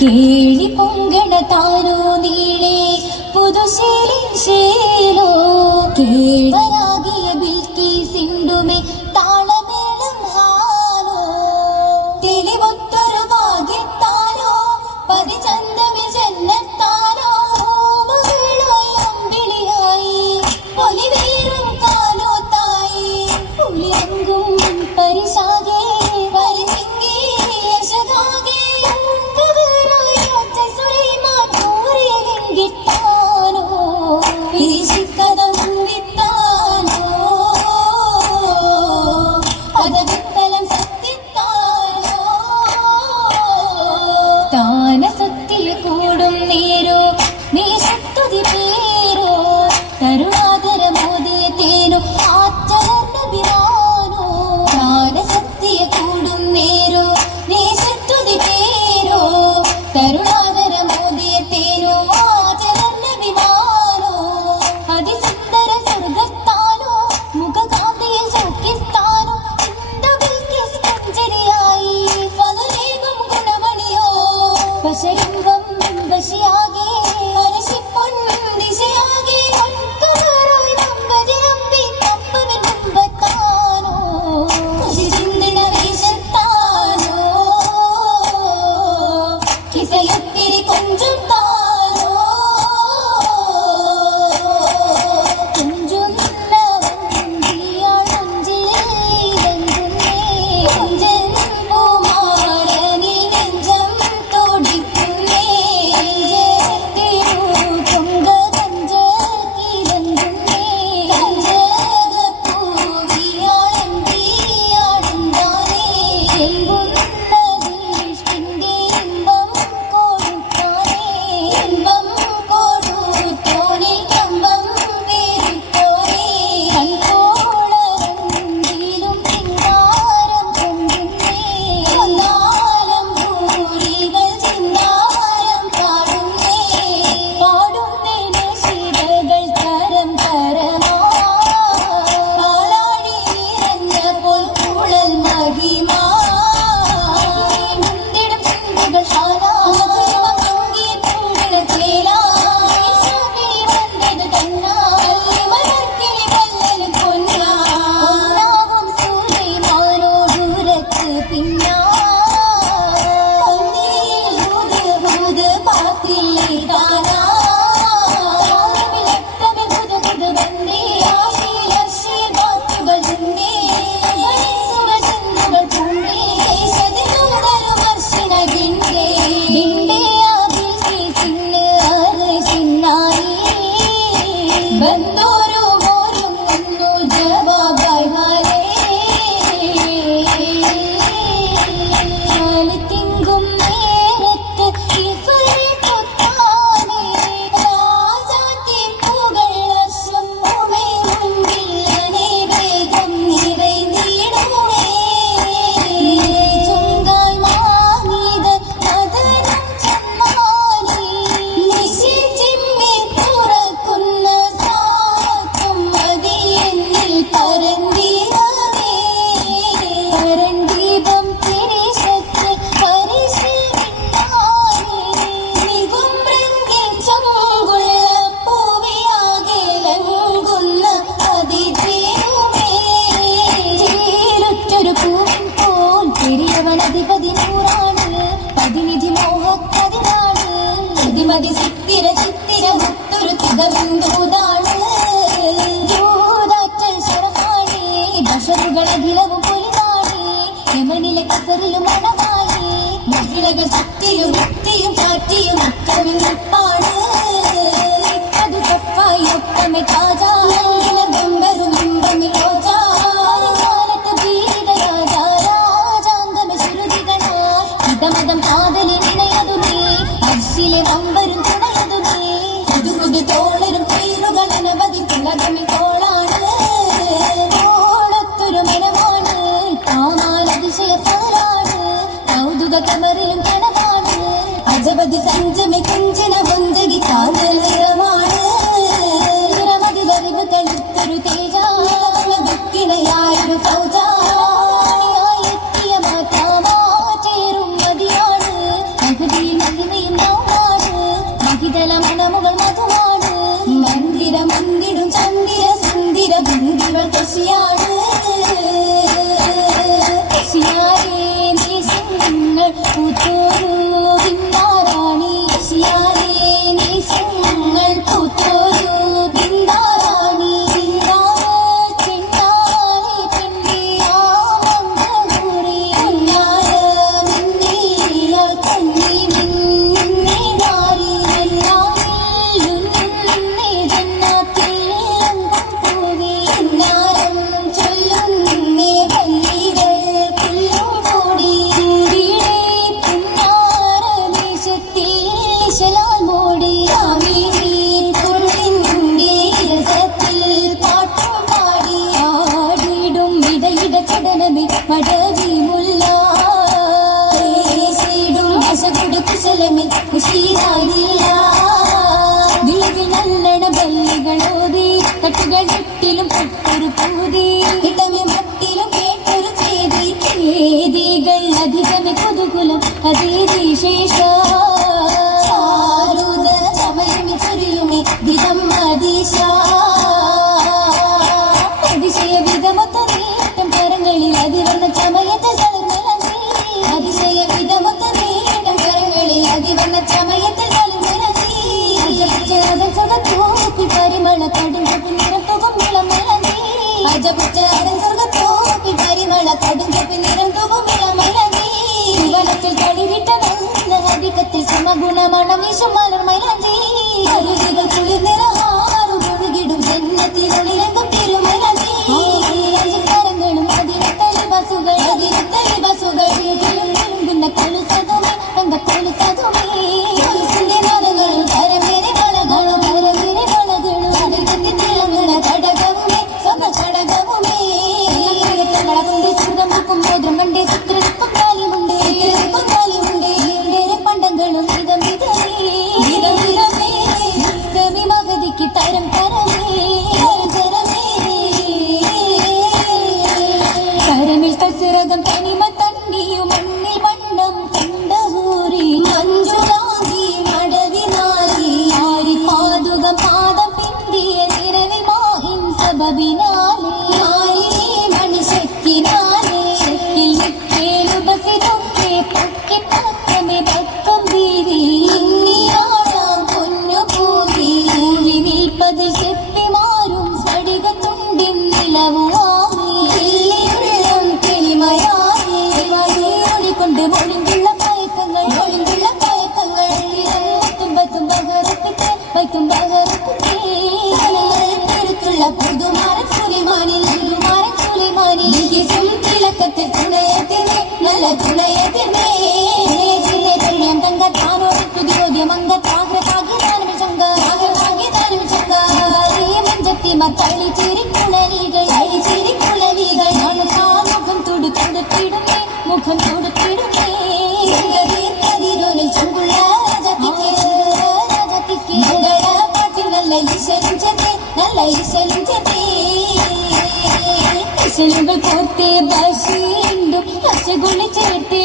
കേളി പൊങ്കണ താനോ നീളെ പുതുശീലിൻ ശേലോ കേളരാകിയ ബിൽക്കീസിണ്ടുമേ താളമേളം ഹാലോ തെളിവൊത്തൊരു ഭാഗ്യത്താനോ പതിചന്തമി ജന്നത്താനോ മകളായി അമ്പിളിയായി പൊലിവേറും കാലോ തായി പുലിയങ്കും പരിശാകെ പരിസിംഗി യശദാകെ താനസത്തിൽ കൂടും നേരോ നീ ശക്തി പേരോ തരുണാതരമോദിയ തേനോ ആറ്റലർന്നഭിമാനോ താനസത്യ കൂടും നേരോ നീ ശക്തി പേരോ തരുണാതരമോദിയ തേനോ ആറ്റലർന്നഭിമാനോ അതിസുന്ദര സ്വർഗത്താനോ മുഖകാന്തിയിൽ സൗഖ്യസ്ഥാനോ ചിന്തവിൽക്കിസ്തഞ്ചരിയായി ഫലലേകും ഗുണമണിയോ പശരിമ്പം ബശിയാകെ പരശിപ്പൊൻ ദിശയാകെ ഒട്ടുമാറായി നമ്പതിരമ്പി തപ്പവിൻ മുമ്പത്താനോ ചിന്തിന വേഷത്താനോ കിസയൊത്തിരി കൊഞ്ചും താനോ കൊഞ്ചുന്ന വന്തിയാളൊഞ്ചിൽ ഇരങ്ങുന്നേ കൊഞ്ചൻ പൂമാടനി നെഞ്ചം തോടിക്കുന്നേ പൊങ്ക കഞ്ചക്കിരങ്ങുന്നേ കഞ്ചകപ്പൂവിയാളെന്തിയാടുന്നാനേ എങ്കുന്ന ദീഷ്പിന്റെ ഇമ്പം കൊടുത്താനേ ഇമ്പം കൊടുത്തോനെ കമ്പം പേരിട്ടോനെ കൺകോളരണ്ടിലും ചിന്താരം കൊണ്ടുന്നേ ഒന്നാലം ഭൂരികൾ ചിന്താരം പാടുന്നേ ശിരകൾ തരം തരമാ പാലാടി നിറഞ്ഞപ്പോൾ കുഴൽ മഹിമാ മുന്തിടും ചിന്തകൾ ശാലാ പൊങ്കിയ തുങ്കിട വന്നത് തന്നാ മലർക്കിളി വല്ലലും പൊന്നാ ഒന്നാവും സൂര്യമാനോടുരക്ക് പിന്നാ ഭൂത് പാത്തില്ലേ താനാ ബന്ധേ ആശീലർശി വാക്കുകൾ ചിന്തേ സുവചിന്തകൾ പൂണ്ടേ ശതിനൂടരു വർഷിന ഗിണ്ടേ ഗിണ്ടേ ആദിൽ കേസിന് ആറ് ചിന്നായി ബന്ധോരു മോരും ഒന്നു ജവാബായി മാലേ തിങ്കും നേരത്ത് ഇവരെ തൊട്ടാനേ രാജാത്തി പൂകൾ അശ്വമുമേ മുൻപിൽ അനേകം നിറൈന്നിടുമേ ചുങ്കാൽ മാനിത് മദനം ചെന്നാലേ നിശിച്ചിമ്മി തുറക്കുന്ന സാക്കും മതിയെന്നിൽ പരന്തിരവേ പരന്തീപം തിരിശത്ത് പരിശിൽ വിട്ടാനേ നികുംബ്രങ്കിൻ ചങ്കുള്ള പൂവിയാകെ ലങ്കുന്ന അതിഥേനുമേ ചേരുറ്റൊരു പൂവിൻ പോൽ പെരിയവനധിപതി നൂറാണ് പതിനിധി മോഹക്കതിനാണ് അതിമതി ചിത്തിര ചിത്തിര മുത്തൊരു തികവിന്തൂതാണ് യൂതാറ്റൽ ശരമാണേ ബഷറുകളഖിലവും പൊലിവാണേ യമനിലെ കസറിലും മണമായേ മഹിളകൾ ചത്തിലും വൃത്തിയും കാറ്റിയും അറ്റവും നിപ്പാണ് അത് കപ്പായി ഒപ്പമെ താജാ ബമ്പറും ഇമ്പമിൽ ഓജാ കാലത്ത് ഭീത രാജാ രാജാന്തമ ശ്രുതികളാ ഹിതമതം കാതലി നിനയതുമേ അർശിലെ വമ്പരും തുണയതുമേ പുതു തോളരും പേരുകൾ അനവധി തുളകമിൽ തോളാണ് ഓളത്തൊരു മനമാണ് കാമാനതിശയ ഫലാണ് കൗതുക കമറിലും കണവാണ് അജപതി സഞ്ചമി കുഞ്ചിന ബന്ധകി കാതൽ നിറമാണ് നിരവധി വരിവ് കളിത്തൊരു തേജ ദുഃഖിണയായൊരു ഫൗജാണിയായി എത്തിയ മാറ്റാ ചേരും മതിയാണ് അഗതിയിൽ മഹിമ വേദികൾ അധികമേ കുതുകുലം അതിവിശേഷ സാരുത സമയമി ചൊരിയുമേ വിധം അതിശ അതിശയ വിധമൊത്ത നീട്ടം കരങ്ങളിൽ അതിവർണ്ണ ചമയത്തെ തളർമലി അതിശയ വിധമൊത്ത നീട്ടം കരങ്ങളിൽ അതിവർണ്ണ ചമയത്തിൽ തളർമലി അതൻ സുഖത്തോക്കിൽ പരിമള കടുങ്കപ്പിൽ നിറത്തുകും നിളം മലി അജപുറ്റ അതൻ സുഖത്തോക്കിൽ പരിമള കടുങ്കപ്പിൽ നിറം തുകും നിളം മലി വനത്തിൽ കളിവിട്ട നല്ല അധികത്തിൽ സമഗുണമണം വീശും മലർ മലി അരുവികൾ കുളിർ നിറഹാറു മുഴുകിടും ജന്നത്തിനുള്ളിലെങ്കും തിരുമലി കരങ്ങളും അതിരത്തലി ബസുകൾ കിളുന്ന കൊലുസതുമേ തങ്ക കൊലുസതുമേ കൊലുസിന്റെ നാദങ്ങളും കരമേറെ വളകളും അതിർത്തി തിളങ്ങുന്ന കടകവുമേ സ്വന്ത കടകവുമേ തങ്ങളെ സുഹൃതം പൂക്കും മോദ്രം കണ്ടേ ചിത്രനിപ്പം കാലിമുണ്ടേ പണ്ടങ്ങളും ഇതം വിധമേ രവി മകതിക്ക് തരം കരമിൽ കസുരകം തനിമ തന്നിയും മണ്ണിൽ വണ്ണം കണ്ടഹൂരി മഞ്ജുളാകി മടവിനാകി ആരി പാതുകം പാദം പിന്തിയ നിരവി മാഹിൻ സബബിനാലേ ആരിനെ മണിശക്തിനാലേ ശക്തിൽ നിക്കേലുപസിതൊക്കെ പൊക്കി പക്കമേ പക്കം വീരി ഇന്നിയാളാം പൊന്നു പൂവി പൂവി നിൽപ്പതിൽ ചെപ്പി മാറും സ്ഫടികത്തുണ്ടിൻ നിലവുവാമി കൊണ്ട് മൊളിങ്കുള്ള പയക്കങ്ങൾ വൈക്കും ബഹറത്തുള്ള പുതുമാരൻ സുലിമാനിൽ തിളക്കത്തിൽ തുണയത്തിനെ നല്ല തുണയത്തിനെ തങ്ക താനോട് പുതിയോദ്യം അംഗ താഗ്രതാകി താനും ചങ്ക മഞ്ചത്തി മക്കളി ചിരിക്കുളലികൾ മുഖം തൊടുത്തിടുമേ കതിരോനിൽ ചങ്കുള്ള രാജാത്തിക്ക് മംഗള പാട്ടിൽ നല്ല ഈശലും ചെത്തേ ഈശലുകൾ കോർത്തേ ഭാഷയുണ്ടും ലക്ഷഗുണി ചേർത്തേ